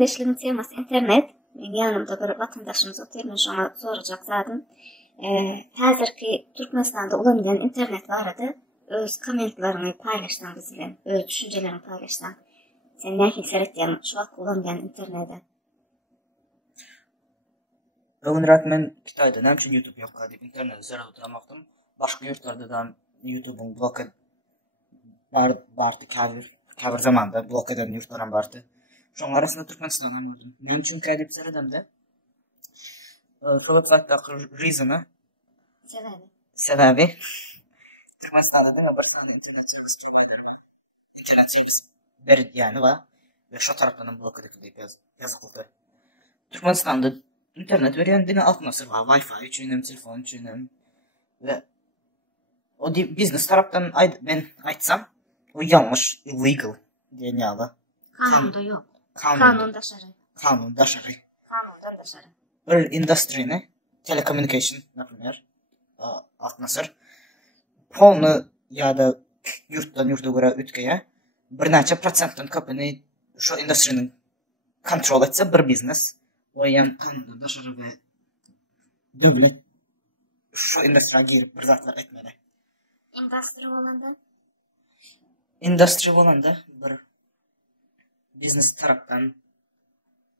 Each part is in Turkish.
deşliğin teması internet. Yanımda bir vatandaşımız oturmuş, ona soracak zaten. Hazırki Türkmenistan'da ulanılan internet vardı. Öz kommentlerini paylaştan bizimle, öz düşüncelerini paylaştan. Sen ne hisset ettiğin şu an ulanılan internette? Öğünrak men Kitay'da nem için YouTube yok deyip internette zara oturamaktım. Başka yurtlarda da YouTube'un blok bardı kavir zamanda blok eden yurtların bardı. Şu an arasında Türkmenistan'dan gördüm. Nem için kaydedip zaradım şu website'daki reason'ı sebebi Türkmenistan'da değil mi? Bir tane internet çekisi var. İnternet çekisi verir yani var. Ve şu taraftan blok edildi deyip yazıklıdır. Türkmenistan'da internet veren dine alt nasır var. Wi-Fi için, telefon için. Ve o business taraftan ben açsam o yanlış, illegal diye ne ala. Kanunda yok. Kanun daşarı. Kanun daşarı. Kanundan daşarı. Bir industry'ni, telecommunication, например, alt nasır. Polnu ya da yurttan yurda göre ütkeye bir neçe procentdan köpünü şu industry'nin kontrol etse bir business. O yan kanunda daşarı ve devlet şu industry'a girip bir zatlar etmeli. Industry olanda bir business taraftan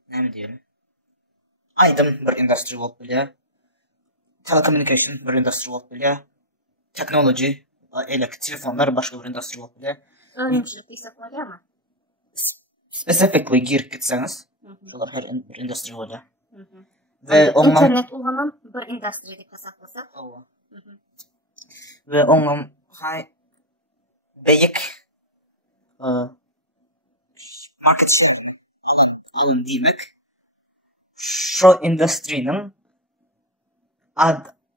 ne mi diyelim? Aydım bir industry olup bile, telecommunication bir industry olup bile, technology, telefonlar başka bir industry olup bile. Önümçülük istek oluyor mu? Specifically girip gitseniz, şolar her bir industry oluyor. Ve internet ulanın bir industry deyip hesaplasak. Ve onun beyik market alın demek şu endüstrinin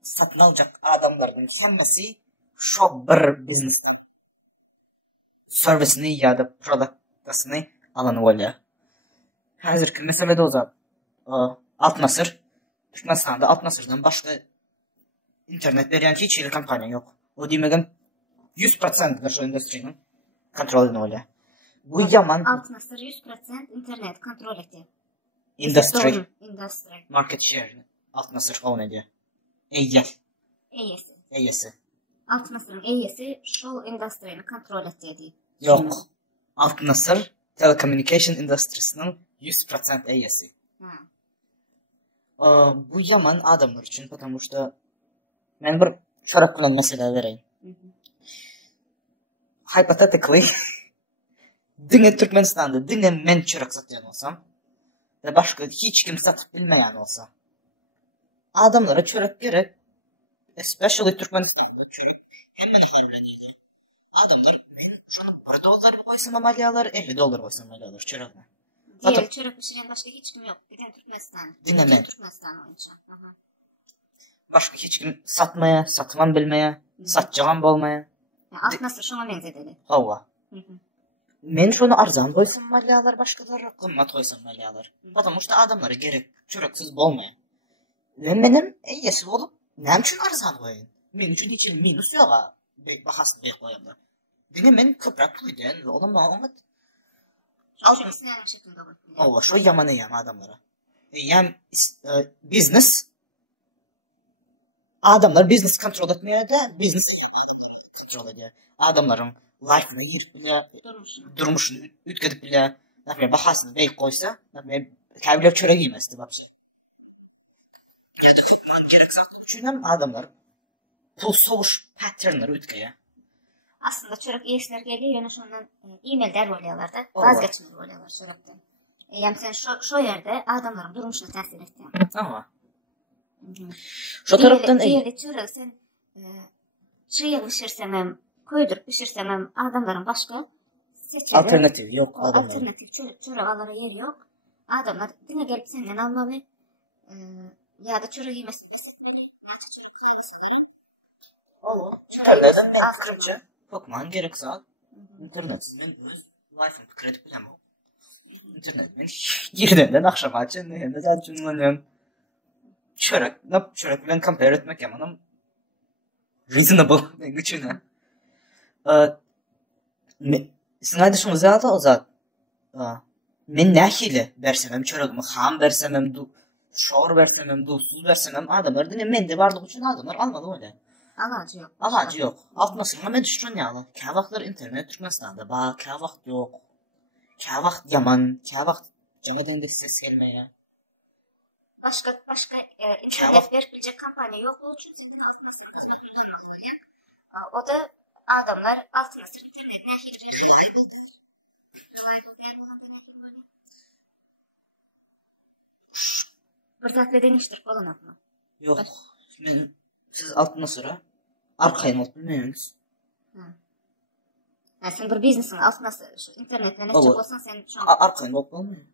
satın alacak adamların hemmesi şu bir business'tan servisini ya da produktasını alanı oluyor. Hazırki meselede o zaman Altnasır, Türkmenistan'da Altnasır'dan başka internet veren hiç iyi kampanya yok. O demekin 100% şu endüstrinin kontrolünü oluyor. Bu yaman Altnasır 100% internet kontrol etti. Industry. Market share. Altnasır own ediyor. Eyyesi. Altnasır'ın eyyesi şu endüstrinin kontrol ettiği. Yok. Altnasır telecommunication industrisinin 100% eyyesi. Bu yaman adamlar için, потому что ben bir şarap kullan mesela vereyim. Hypothetically dine Türkmenistan'da dine men çırak satayan olsam ve başka hiç kim satıp bilmeyen olsa adamlara çörek gerek, especially Türkmenistan'da çörek hemen harbiden adamlar ben şu an $1 koysam amalyalar, $50 koysam amalyalar çörekle. Diğer çörek pişiren başka hiç kim yok. Bir de Türkmenistan. Dinlemen. Türkmenistan oynayacak. Başka hiç kim satmaya, satman bilmeye, satacağım olmaya. Altnasır şuna benzedeli. Hava. Men şunu arzan koysam malyalar, başkaları kımmat koysam malyalar. Потому что adamlara gerek çöreksiz olmaya. Ve benim eyyesi olup nem için arzan koyun. Men için hiç minus yok ha. Bahasını bek koyamlar. Dine men köprak puliden ve onun bana umut. Hava şu yamanı yama adamlara. Yani business adamlar business kontrol etmeye de business kontrol ediyor. Adamların life'ını girip bile, durmuşunu ütkedip bile, bahasını bey koysa, kabiler çöre giymezdi. Ya da gerek zaten. Çünkü adamlar pul soğuş patternları ütkeye. Aslında çörek eşler geliyor, yani şundan e-mail'ler oluyorlar da, vazgeçmeli oluyorlar çörekten. Yani sen şu yerde adamların durmuşunu tesir ettin. Ama. Şu taraftan iyi. Çörek sen çiğ pişirsemem, koydurup pişirsemem adamların başka seçeri. Alternatif yok adamların. Alternatif çörek alara yeri yok. Adamlar dine gelip senden almalı. Ya da çörek yemesi besitmeli. Ya da çörek yemeseleri. O çöreklerden ben fikrimce bakman gerekse internetsiz ben öz life'ını fikir edip bilemem. İnternet ben yerden akşam açın ne zaten cümlelerim çörek bilen compare etmek yamanım reasonable ne güçüne. Sinayda şunu zaten o zat men nähili bersemem çöregimi ham bersemem şor bersemem dulsuz bersemem adamlar dine mende bardyk üçin adamlar almadı öyle. Alacı yok. Alacı yok. Altmasına men düşürün ýaly. Käwagtlar internet Türkmenistanda ba käwagt yok. Käwagt yaman, käwagt jana dengde ses gelmeýär. Başka internet verip kampanya yok olduğu için sizin altmasına hizmetini dönmek oluyor. O da adamlar altmasına internet nähili Reliable değil. Bir zat deniştirip bolanat mı? Yok. Men siz altına sıra arkayın olup bilmeýäňiz. Sen bir biznesin altına internetle ne olsan sen şu an Arkayın olup bolmaýar.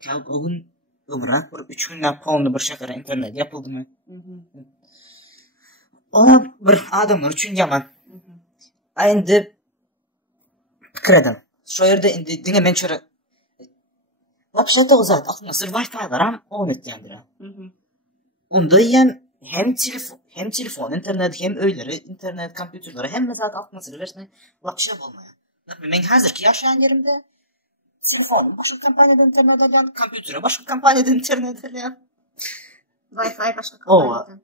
Käw bugün ömrak bir 3 günlük poundly bir şäher internet yapıldymy? Ona bir adamlar üçin ýaman. Endi pikir edin. Şu yerde indi dine men çöre Wapşata uzat, atmasır Wi-Fi'lar ham on etýändir. Onda hem telefon, internet, hem öýleri, internet, kompýuterlere hem mesela atmasır versme wapşa bolmaýar. Men hazırki ýaşaýan yerimde telefonum başka kampanyadan internet alýan, kompýutere başka kampanyadan internet alýan. Wi-Fi başka kampanyadan.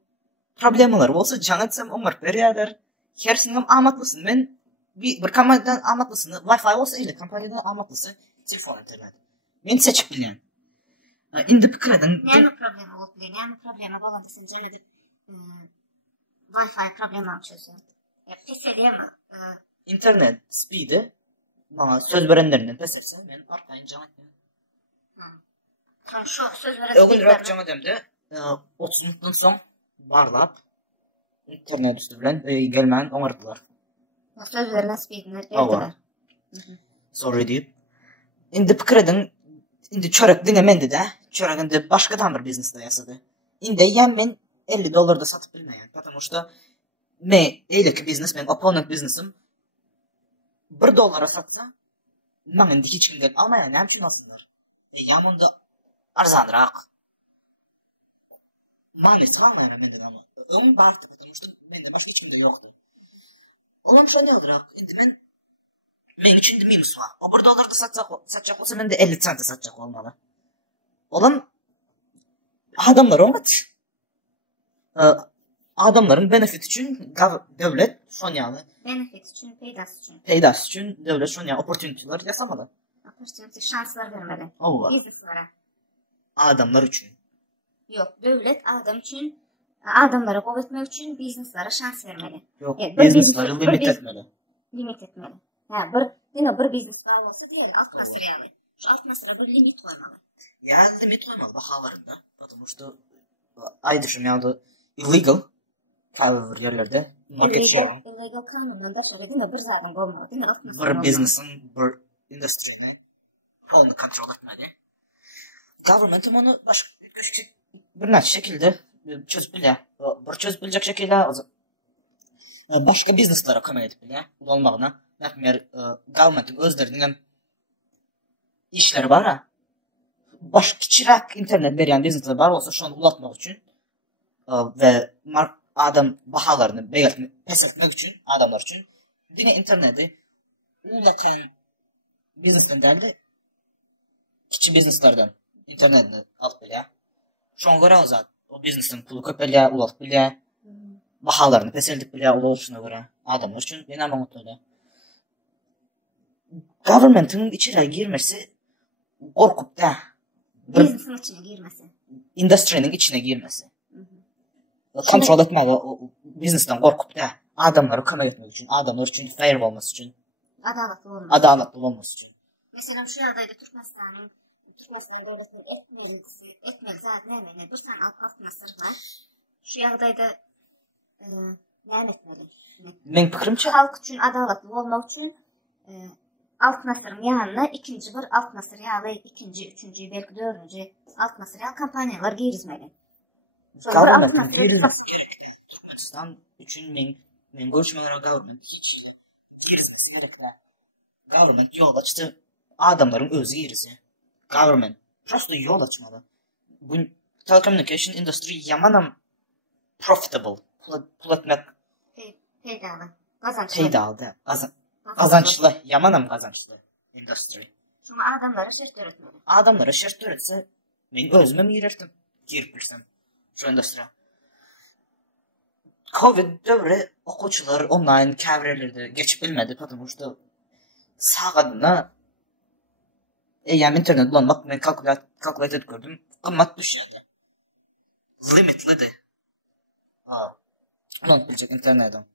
Problemalar bolsa janatsam onlar berýärler. Hersiňem amatlysyn. Men bir kampanyadan amatlysyny Wi-Fi bolsa ile kampanyadan amatlysy telefon internet. Men seçip bilýän. Indi pikir edin. Näme problemi bolup bilýän? Näme problemi bolanda sen jeredip Wi-Fi problemini çözýän? Peselýärmi? İnternet speedi bana söz verenlerinden peserse men arkaýyn jana etdim. Şu söz veren Ögün rap jana demde 30 minutdan soň barlap internet üstü bilen gelmän oňardylar. Söz verilen speedini verdiler. Sorry diýip. Indi pikir edin. Indi çörek dine mende de, çöreginde başkadan bir biznesde ýasady. Indi ýa men $50 da satyp bilmeýän. Потому что me eýleki biznes, men opponent biznesim $1 satsa, men indi hiç kimden almaýan, näme üçin alsınlar? Ýa-da arzanrak. Manysy almaýan mende ama. Öň bardy, потому что mende başga hiç kimde ýokdy. Onuň şeýle oldurak. Indi men içinde minus var. O $1 satacak olsa ben de 50 cent satacak olmalı. Olan adamlar olmadı. Adamların benefit için devlet sonyalı. Benefit için, peydas için devlet sonyalı opportunity'ler yasamalı. Opportunity şanslar vermeli. Allah. Bizneslere. Adamlar için. Yok, devlet adam için adamlara kol etmek için bizneslere şans vermeli. Yok, biznesleri limit etmeli. Limit etmeli. Bir biznes var olsa diyor, alt masrafı. Şu alt masrafı bir limit koymalı. Ya limit koymalı bahalarında. Потому что aydışım yani illegal kahve yerlerde market share. Illegal kanundan da şöyle değil mi? Bir zaten olmalı. Değil mi? Bir business'ın, bir industry'ni onu kontrol etmeli. Government'ım onu bir neçe şekilde çözüp bilýär. Bir çözüp biljek şekilde başka bizneslere kömek edip bilýär. Olmagyna. Näpmer government'in özleriniň işleri bar ha. Başka kiçirak internet berýän biznesler bar bolsa şonu ulatmak üçin ve adam bahalaryny pesetmek üçin adamlar üçin dine interneti ulatan biznesden däldi kiçi bizneslerden internetini alıp bilýär. Şoňa görä o biznesin pulu köp bilýär, ulat bilýär. Bahalaryny peseldik bilýär, uluşuna görä adamlar üçin ýene maňatly. Government'ın içine girmesi korkup da biznesin içine girmesi. Industry'nin içine girmesi. Kontrol etmeli o biznesten korkup da adamları kömek etmek için, adamlar için fair olması için. Adaletli olması için. Mesela şu yerdeydi Türkmenistan'ın devletinin etmeli zaten ne? Bir tane alt masraf var. Şu yerdeydi ne etmeli? Men pikirimçe halk için adaletli olmak için alt masrafın yanına ikinci bir alt masraf ýaly ikinci, üçüncü, belki dördüncü alt masraf kampanyalar girizmeli. Türkmenistan üçün men görüşmelere government girizmesi gerekli. Government yol açtı. Adamların özü girisi. Government prosto yol açmalı. Bu telecommunication industry yamanam profitable. Pul etmek peydalı. Peydalı. Kazançlı. Yamanam kazançlı. Industry. Şuna adamlara şert öğretmeli. Adamlara şert öğretse men özüme mi girerdim? Girip birsem. Şu endüstriya. Covid dövrü okuçular online kəvrelirdi. Geçip bilmedi. Потому что sağadına yani internet bulanmak ben calculated gördüm. Kımmat düşüyordu. Limitlidir. Ulan bilecek internetim.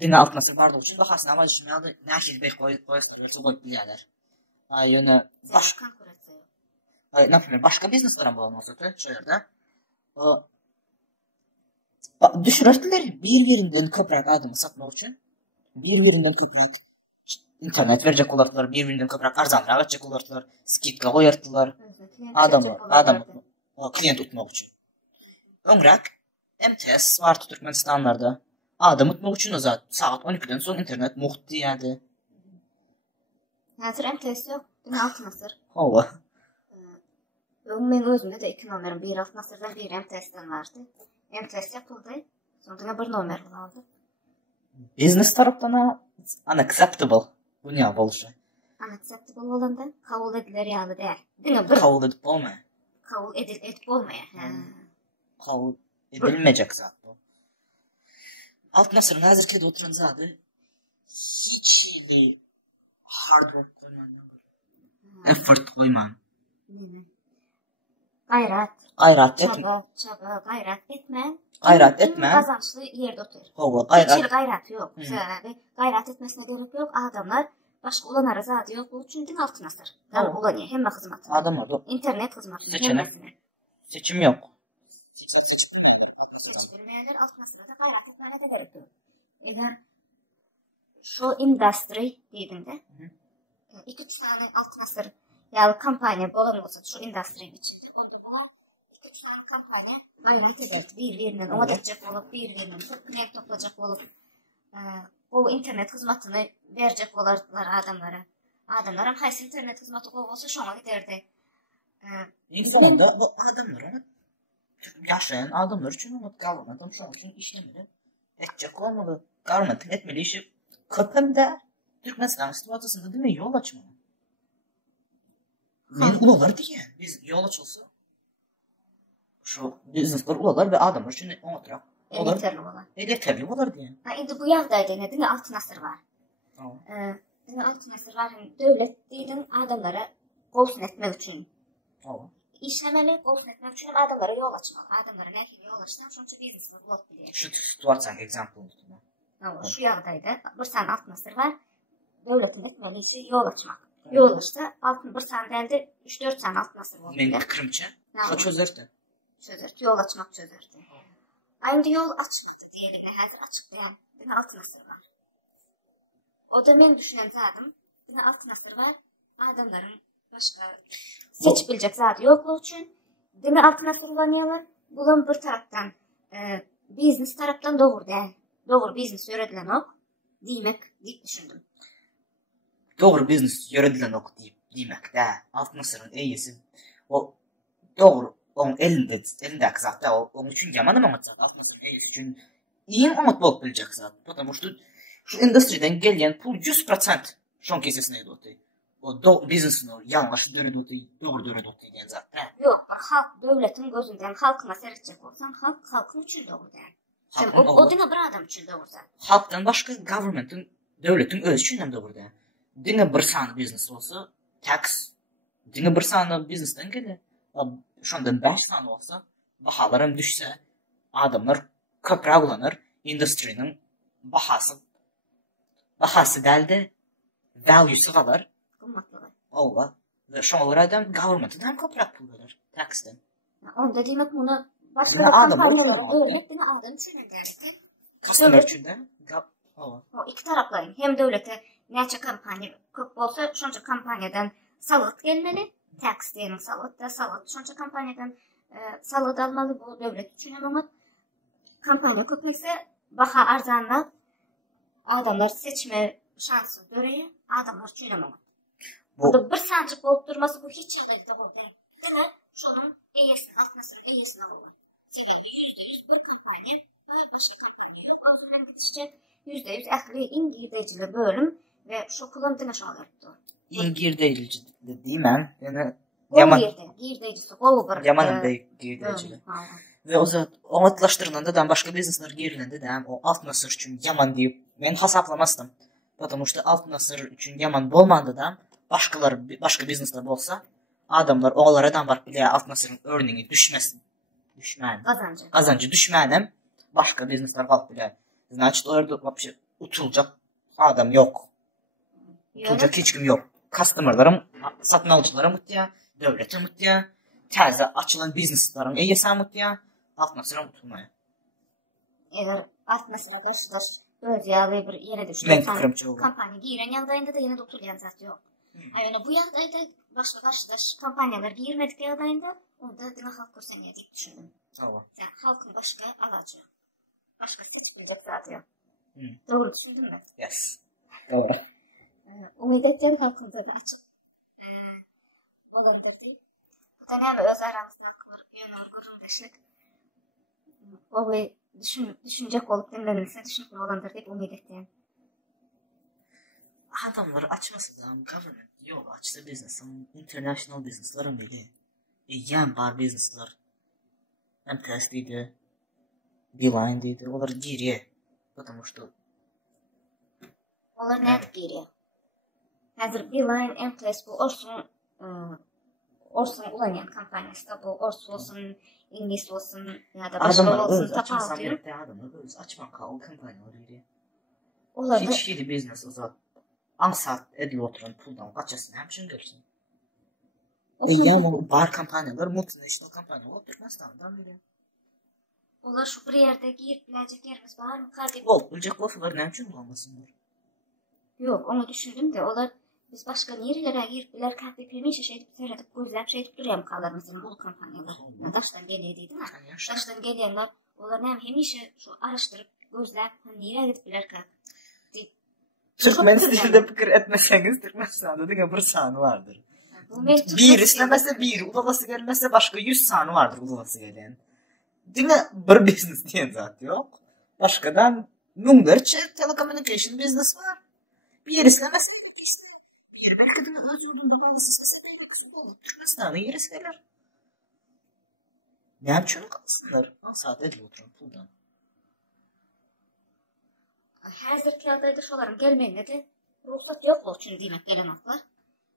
Dine alt nasıl vardı için bakasın ama şimdi aldı nahil bey koyaklar ve çok bilirler. Yönü Başka konkurasyon. Например, başka bizneslerin bulunması da şöyle. Düşürürtüler bir-birinden köprek adımı satmak için. Bir-birinden köprek internet verecek olardılar, bir-birinden köprek arzanlığa verecek olardılar, skidka koyardılar. Adamı klient tutmak için. Öngrak MTS var Türkmenistanlarda. Adamı tutmak için o zaten saat 12'den sonra internet muhti yani. Hazır MTS yok. Dün altı nasır. Hava. Ben özümde de 2 numaram. Bir alt nasırdan bir MTS'den vardı. MTS yapıldı. Sonra bir numer aldı. Business taraftan unacceptable. Bu ne oluşu? Unacceptable olanda kabul edilir yağlı değil. Değil mi? Kabul edip olmaya. Kabul edip olmaya. Kabul edilmeyecek zaten bu. Alt Nasır'ın hazırkede oturan zaten hiç iyi hard work koyman. Effort koyman. Gayrat etme. Çaba, gayrat etme. Gayrat etme. Kazançlı yerde otur. Hiç gayrat yok. Gayrat etmesine gerek yok. Adamlar başka ulanara zaten yok. Bu çünkü alt nasır. Ulanıyor. Hem hizmet. Adamlar da. İnternet hizmeti. Seçim yok. Seçilmeyenler alt nasırda gayrat etmene de gerek yok. Eğer şu industry dediğinde 2-3 tane alt nasır yani kampanya bolan olsa şu industry'nin içinde onda bu 2-3 tane kampanya gayret eder. Bir-birinden odatacak olup, bir-birinden klient toplayacak olup o internet hizmetini verecek olardılar adamlara. Adamlar hem haysi internet hizmeti olsa şuna giderdi. İnsanında bu adamlar onu yaşayan adamlar için onu kavramadam şu an için işlemeli. Edecek olmalı. Kavramatan etmeli işi köpemde Türkmenistan situasyasında değil mi yol açmalı. Men ulalar diye biz yol açılsa şu biznesler ulalar ve adamlar için o taraf yeterli olar diye. Indi bu yağdaydı ne değil mi? Altı nasır var. Altı nasır var. Devlet dedim adamlara olsun etmek için. İşlemeli olsun etmek için adamlara yol açmalı. Adamlara ne yol açsam çünkü biznesler ulat biliyor. Şu situasyon example oldu. Şu yağdaydı. Bir tane altı nasır var. Devletin etmeli işi yol açmak. Yol açtı. Altın bir tane elde 3-4 tane altı nasır oldu. Benim fikrimce o çözerdi. Yol açmak çözerdi. Aynı yol açmak diyelim hazır açıklayan bir altı nasır var. O da ben düşünen zaten bir altı nasır var. Adamların başka seçilecek zaten yokluğu için demir altı nasır kullanıyorlar. Bunun bir taraftan business taraftan doğru değil. Doğru business yönetilen ok deyip düşündüm. Doğru business yönetilen ok demek de altı nasırın iyisi o doğru onun elindeki zaten onun için yaman ama altı nasırın iyisi için iyi umut bulup bilecek zaten. Потому что şu endüstriden gelen pul 100% şon kesesine gidiyordu. O business'ın yanlış dönüyordu, doğru dönüyordu diyen zaten. Yok, halk devletin gözünden halkına seyredecek olsan halkın için doğru değil. O dine bir adam için doğru zaten. Halktan başka government'ın, devletin öz için hem doğru değil. Dine bir sanı business olsa, tax, dine bir sanı business'ten gelir. Şundan 5 sanı olsa, bahalarım düşse, adamlar köprü kullanır, endüstrinin bahası deldi, value'su kalır. Allah. Ve şu olarak government'ın hem köprü kullanır, tax'ten. Onda demek bunu başka devlet bunu aldığın için derdi. Customer için de. O iki taraflayın. Hem devlete neçe kampanya köp olsa şunca kampanyadan salıt gelmeli. Tax diyelim salıt da salıt. Şunca kampanyadan salıt almalı bu devlet için ama kampanya köpmekse baha arzanla adamlar seçme şansı görüyor. Adamlar için ama. Burada bir sancık olup durması bu hiç çağrıydı oldu. Değil mi? Şunun iyisini, atmasının iyisini olur. %100 bir kampanya, başka kampanya yok. Altından bitişecek %100 ehli İngilizce'li bölüm ve şu kullanıcı nasıl olacaktı? İngirdeyici dediğim yani Yaman girdeyicisi golu bir. Yamanın girdeyicili. Ve o zat omatlaştırılanda da başka biznesler girilende de o alt nasır için Yaman deyip ben hesaplamazdım. Потому что alt nasır için Yaman bolmandı da başka biznesler bolsa adamlar oğlardan var bile alt nasırın örneği düşmesin. Düşmän. Kazancı düşmәnem başka biznesler kalıp bile. Значит orada вообще utulacak adam yok. Utulacak hiç kim yok. Customerlarım, satın alıcılarım mutluya, devletim mutluya, təzə açılan bizneslerim yesen mutluya, alt nasırım utulmaya. Eğer alt nasırda siz öz yalı bir yere düştüysen kampanya giren yaldayında da yine utulayan zat yok. Yani bu yaldayda başka kampanyalar girmedik yaldayında onda dina halk kursanıya deyip düşündüm. Tamam. Yani halkın başka alacı. Başka seçmeyecek zat yok. Doğru düşündün mü? Yes. Doğru. Umid ettiğim halkında da açık. Olandır değil. Bu da ne öz aramızda kılır, yönür, gururdaşlık. O bir düşünecek olup dinlenirse düşünüp olandır deyip umid ettiğim. Adamları açması da government yok açtı business, international business'ların bile. Yan bar business'lar. MTS deydi, Beeline deydi, onlar giriye. Потому что onlar ne giriye? Hazır Beeline, MTS bu Orsun ulanyan kampanyası da bu Orsun olsun, İngiliz olsun ya da başka olsun tapal diyor. Adamlar öz açma kalı kampanyaları giriye. Onlar da hiç yedi business uzat. Ansat edil oturan puldan kaçasın hem şunu görsün. Yani bar kampanyalar, multinational kampanyalar Türkmenistan'dan biri. Onlar şu bir yerde girip bilecek yerimiz var mı? Olacak lafılar ne için olmasınlar? Yok onu düşündüm de onlar biz başka yerlere girip biler kahve pemiş şey edip gözlem şey edip duruyor mu kalır mesela bu kampanyalar. Daştan geliyor değil mi? Daştan geliyorlar onlar hem işi şu araştırıp gözlem nereye gidip biler kahve. Türkmenistan'da fikir etmeseniz Türkmenistan'da da bir sanı vardır. Bir istemezse bir, ulası gelmezse başka 100 sanı vardır ulası gelen. Dine bir business diyen zat yok. Başkadan numlarca telecommunication business var. Bir yer istemezse bir yer belki de öz yurdunda kalmasın. Böyle kısa olur. Türkmenistan'a yer isterler. Ne yapacağını kalsınlar. 10 saat edip oturun puldan. Hazır kağıdaydı şoların gelmeyene de ruhsat yok için demek gelen haklar.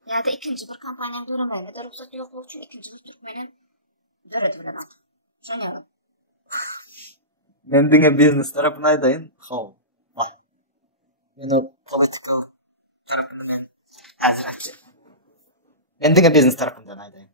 Ya da ikinci bir kampanyanın duramayana da ruhsat yok için ikinci bir Türkmenin döredülen hak. Sen yalan. Ben dine business tarafına aydayım. How? Bak. Yani political tarafından. Ben dine business tarafından aydayım.